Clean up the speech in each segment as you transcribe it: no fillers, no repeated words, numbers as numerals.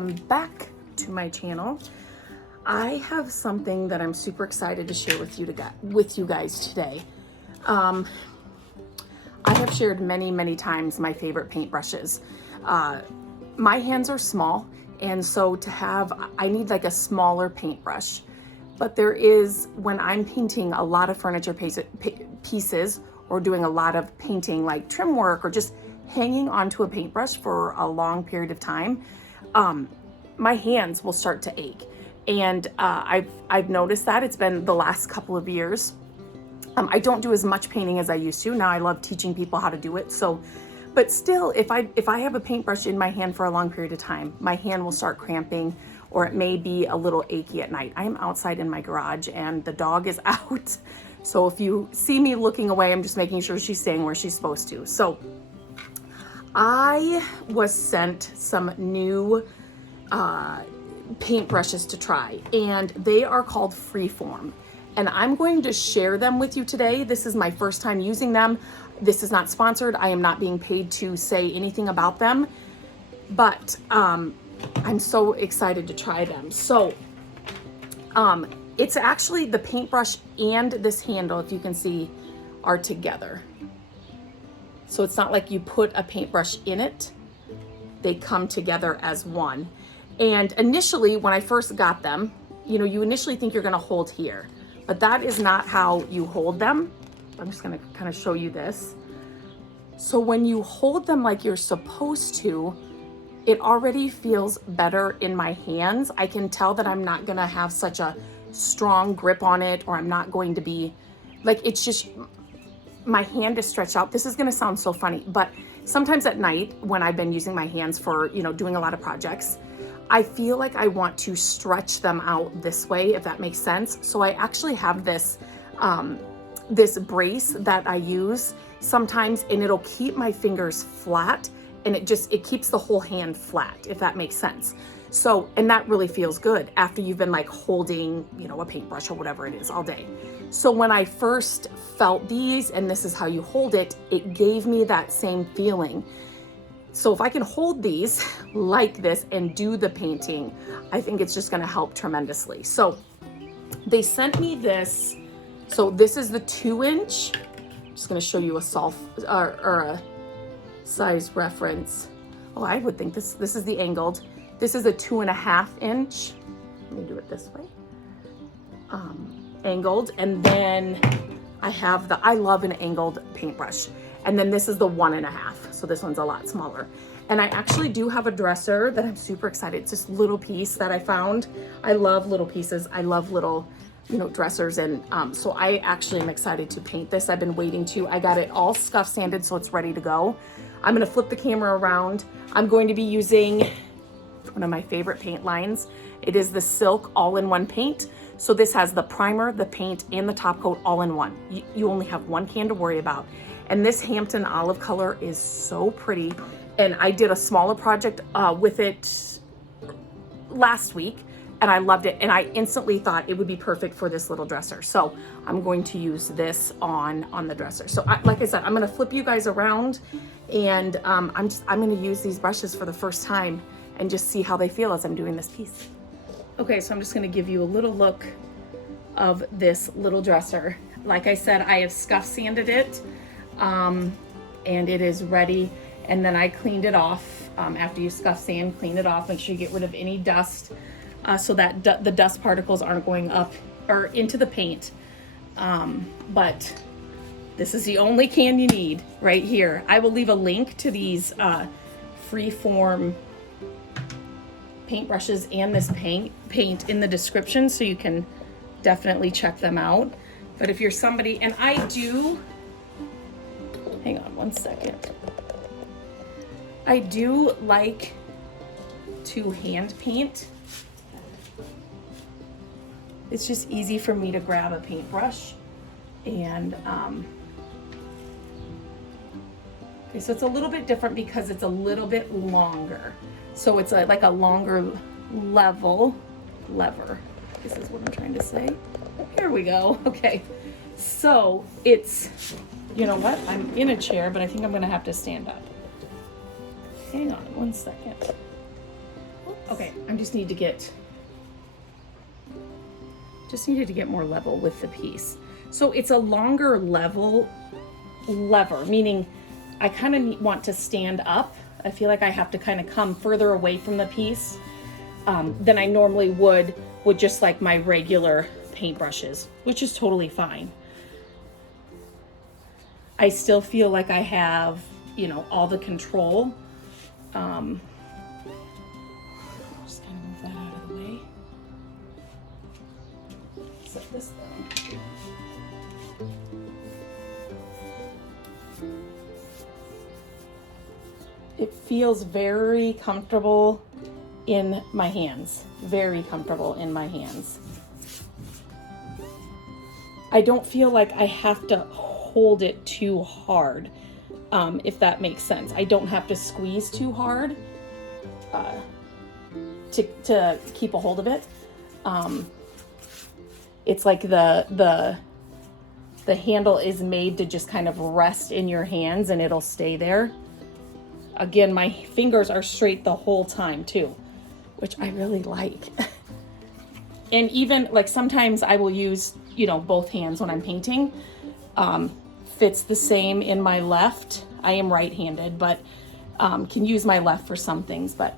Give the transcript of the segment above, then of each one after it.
welcome back to my channel. I have something that I'm super excited to share with you guys today. I have shared many times my favorite paintbrushes. My hands are small, and so I need like a smaller paintbrush. But there is, when I'm painting a lot of furniture pieces or doing a lot of painting like trim work or just hanging onto a paintbrush for a long period of time, my hands will start to ache. And I've noticed that. It's been the last couple of years. I don't do as much painting as I used to. Now I love teaching people how to do it. But still, if I have a paintbrush in my hand for a long period of time, my hand will start cramping, or it may be a little achy at night. I am outside in my garage and the dog is out. So if you see me looking away, I'm just making sure she's staying where she's supposed to. So I was sent some new paintbrushes to try, and they are called Freeform. And I'm going to share them with you today. This is my first time using them. This is not sponsored. I am not being paid to say anything about them, but I'm so excited to try them. So it's actually the paintbrush and this handle, if you can see, are together. So it's not like you put a paintbrush in it. They come together as one. And initially, when I first got them, you initially think you're gonna hold here, but that is not how you hold them. I'm just gonna kind of show you this. So when you hold them like you're supposed to, it already feels better in my hands. I can tell that I'm not gonna have such a strong grip on it, or I'm not going to be, like, it's just, my hand is stretched out. This is gonna sound so funny, but sometimes at night when I've been using my hands for, doing a lot of projects, I feel like I want to stretch them out this way, if that makes sense. So I actually have this, this brace that I use sometimes, and it'll keep my fingers flat, and it keeps the whole hand flat, if that makes sense. So, and that really feels good after you've been like holding, a paintbrush or whatever it is all day. So when I first felt these, and this is how you hold it, it gave me that same feeling. So if I can hold these like this and do the painting, I think it's just gonna help tremendously. So they sent me this. So this is the 2-inch. I'm just gonna show you a size reference. Oh, I would think this is the angled. This is a 2.5-inch. Let me do it this way. Angled, and then I love an angled paintbrush. And then this is the 1.5. So this one's a lot smaller. And I actually do have a dresser that I'm super excited. It's this little piece that I found. I love little pieces. I love little, dressers. And so I actually am excited to paint this. I've been waiting to. I got it all scuff sanded, so it's ready to go. I'm gonna flip the camera around. I'm going to be using one of my favorite paint lines. It is the Silk all-in-one paint. So this has the primer, the paint, and the top coat all in one. You only have one can to worry about. And this Hampton olive color is so pretty. And I did a smaller project with it last week, and I loved it. And I instantly thought it would be perfect for this little dresser. So I'm going to use this on the dresser. So like I said, I'm gonna flip you guys around, and I'm gonna use these brushes for the first time and just see how they feel as I'm doing this piece. Okay, so I'm just gonna give you a little look of this little dresser. Like I said, I have scuff sanded it, and it is ready. And then I cleaned it off. After you scuff sand, clean it off. Make sure you get rid of any dust, so that the dust particles aren't going up or into the paint. But this is the only can you need right here. I will leave a link to these Freeform paintbrushes and this paint in the description, so you can definitely check them out. But if you're somebody, and I do, hang on one second. I do like to hand paint. It's just easy for me to grab a paintbrush and okay, so it's a little bit different because it's a little bit longer. So it's like a longer lever. This is what I'm trying to say. Here we go. Okay. So it's, you know what? I'm in a chair, but I think I'm gonna have to stand up. Hang on one second. Okay, I just needed to get more level with the piece. So it's a longer lever, meaning I kind of want to stand up. I feel like I have to kind of come further away from the piece than I normally would with just like my regular paintbrushes, which is totally fine. I still feel like I have, you know, all the control. Just kind of move that out of the way. Set this down. It feels very comfortable in my hands. Very comfortable in my hands. I don't feel like I have to hold it too hard, if that makes sense. I don't have to squeeze too hard to keep a hold of it. It's like the handle is made to just kind of rest in your hands and it'll stay there. Again, my fingers are straight the whole time too, which I really like. And even like sometimes I will use, you know, both hands when I'm painting. Fits the same in my left. I am right-handed, but can use my left for some things, but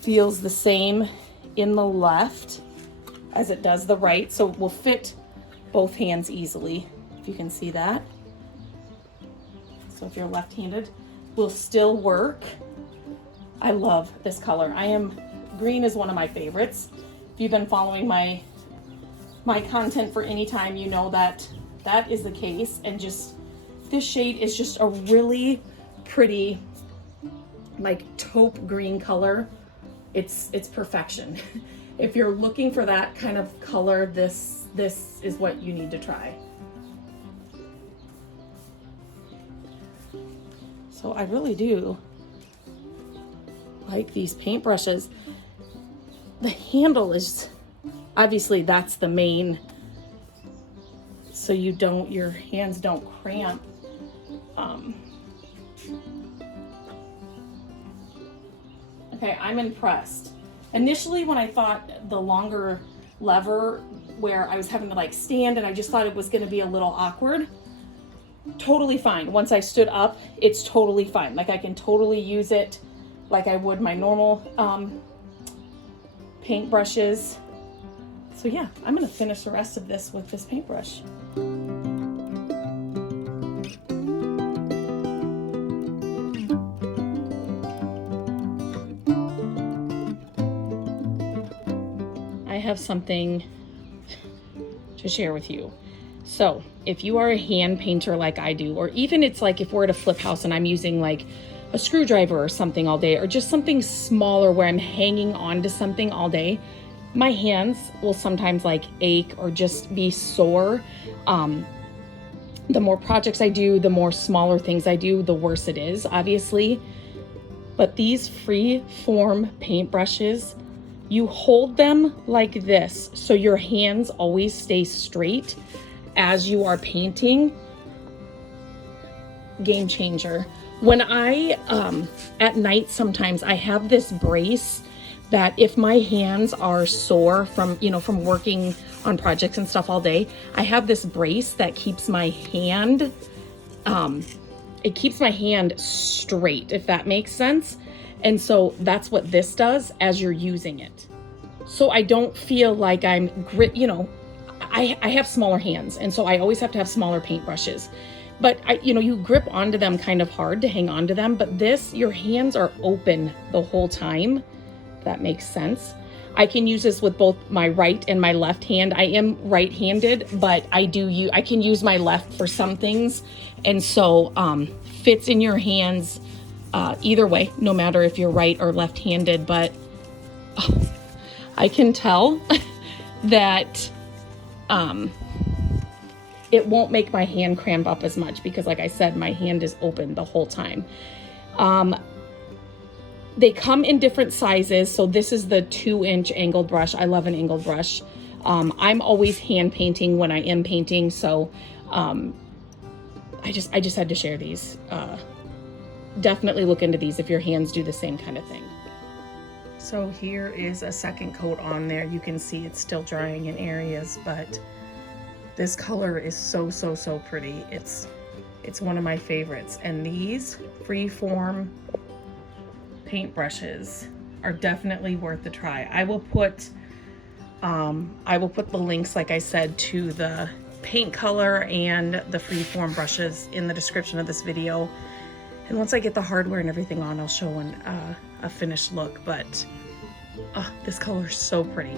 feels the same in the left as it does the right. So it will fit both hands easily, if you can see that. So if you're left-handed, will still work. I love this color. Green is one of my favorites. If you've been following my content for any time, you know that is the case. And just this shade is just a really pretty, like taupe green color. It's perfection. If you're looking for that kind of color, this is what you need to try. So I really do like these paintbrushes. The handle is, obviously that's the main, so your hands don't cramp. Okay, I'm impressed. Initially when I thought the longer lever where I was having to like stand and I just thought it was gonna be a little awkward, totally fine. Once I stood up, it's totally fine. Like I can totally use it like I would my normal paintbrushes. So yeah, I'm gonna finish the rest of this with this paintbrush. I have something to share with you. So if you are a hand painter like I do, or even it's like if we're at a flip house and I'm using like a screwdriver or something all day, or just something smaller where I'm hanging on to something all day, my hands will sometimes like ache or just be sore. The more projects I do, the more smaller things I do, the worse it is, obviously. But these free form paintbrushes, you hold them like this so your hands always stay straight as you are painting. Game changer. When I, at night sometimes I have this brace that if my hands are sore from working on projects and stuff all day, I have this brace that keeps my hand, it keeps my hand straight, if that makes sense. And so that's what this does as you're using it. So I don't feel like I have smaller hands, and so I always have to have smaller paintbrushes. But you grip onto them kind of hard to hang on to them, but this, your hands are open the whole time, if that makes sense. I can use this with both my right and my left hand. I am right-handed, but I can use my left for some things. And so fits in your hands either way, no matter if you're right or left-handed. But I can tell that it won't make my hand cramp up as much because, like I said, my hand is open the whole time. They come in different sizes. So this is the 2-inch angled brush. I love an angled brush. I'm always hand painting when I am painting. So I just had to share these. Definitely look into these if your hands do the same kind of thing. So here is a second coat on there. You can see it's still drying in areas, but this color is so, so, so pretty. It's one of my favorites. And these Freeform paintbrushes are definitely worth a try. I will put the links, like I said, to the paint color and the Freeform brushes in the description of this video. And once I get the hardware and everything on, I'll show a finished look. But this color is so pretty.